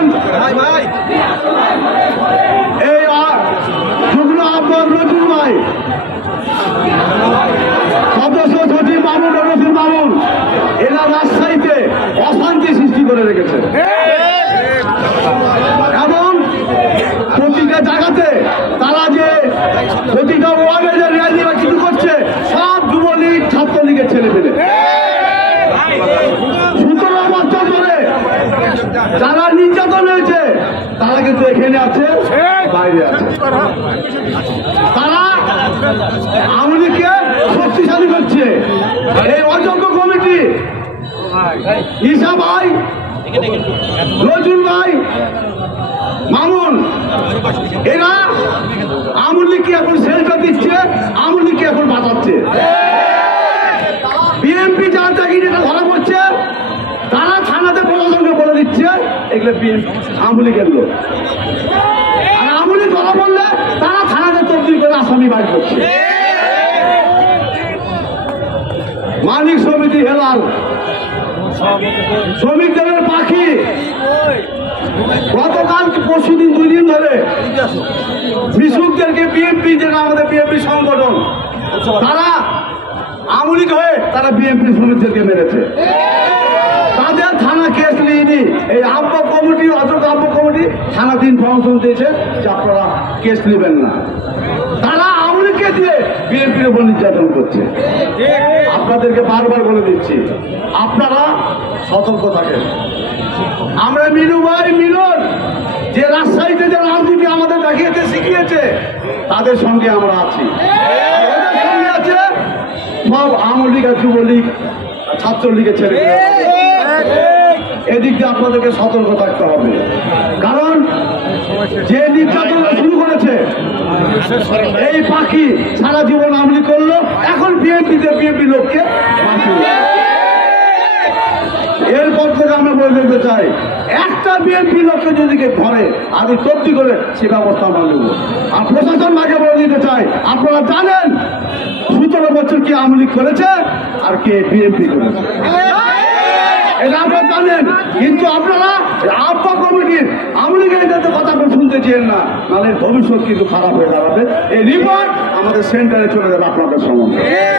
বলছেন এই যুগ্ম আহ্বায়ক নজরুল ভাই, সদস্য সচিব মামুন রশিদ মামুন, এরা রাজশাহীতে অশান্তি সৃষ্টি করে রেখেছে এবং প্রতিটা জায়গাতে তারা যে প্রতিটা ওয়ার্ডে যে র্যালি বা কিছু করছে সব যুবলীগ ছাত্রলীগের ছেলে পেলে 17 বছর ধরে যারা নির্যাতন হয়েছে তারা কিন্তু এখানে আছে, বাইরে আছে। তারা আওয়ামী লীগকে শক্তিশালী করছে। এই অযোগ্য কমিটি ঈশা ভাই, নজরুল ভাই, মামুন, এরা আওয়ামী লীগকে এখন সেন্টার দিচ্ছে, আওয়ামী লীগকে এখন বাঁচাচ্ছে। বিএনপি যার চাকরি যেটা ধরা পড়ছে তারা থানাতে প্রশাসনকে বলে দিচ্ছে এগুলো আওয়ামী লীগের লোক, আর আওয়ামী লীগ ধরা পড়লে তারা থানাতে তবদিল করে আসামি বাইর করছে। মালিক সমিতি হেলাল, শ্রমিক দলের পাখি, গতকাল পরশুদিন 2 দিন ধরে কৃষকদেরকে বিএনপি, যেটা আমাদের বিএনপি সংগঠন, তারা আওয়ামী লীগ হয়ে তারা বিএনপি শ্রমিকদেরকে মেরেছে। তাদের থানা কেস নিয়েনি। এই আব্বা কমিটি, অযোগ্য আব্বা কমিটি থানা 3 ফাংশন দিয়েছে যে আপনারা কেস নেবেন না। তারা আওয়ামী লীগকে দিয়ে বিএনপির উপর নির্যাতন করছে। আপনাদেরকে বারবার বলে দিচ্ছি, আপনারা সতর্ক থাকেন। আমরা মিনু ভাই, মিলন যে রাজশাহীতে যে রাজনীতি আমাদের দেখিয়েছে, শিখিয়েছে, তাদের সঙ্গে আমরা আছি। আছে সব আওয়ামী লীগ আর যুবলীগ ছাত্রলীগের ছেলে। এদিক দিয়ে আপনাদেরকে সতর্ক থাকতে হবে, কারণ যে নির্যাতন শুরু করেছে এই পাখি সারা জীবন আওয়ামী লীগ করলো, এখন বিএনপি লোককে এরপর থেকে আমরা বলে দিতে চাই, একটা বিএনপি লোককে যদি ধরে আর তবদি করে সে ব্যবস্থা আমরা নেব। আর প্রশাসন ভাগে বলে দিতে চাই, আপনারা জানেন 17 বছর কে আওয়ামী লীগ করেছে আর কে বিএনপি করেছে, এটা আপনারা জানেন। কিন্তু আপনারা আব্বা কমিটির আওয়ামী লীগের কথা শুনতে চেয়েন না, নাহলে ভবিষ্যৎ কিন্তু খারাপ হয়ে দাঁড়াবে। এই রিপোর্ট আমাদের সেন্টারে চলে যাবে আপনাদের সম্বন্ধে।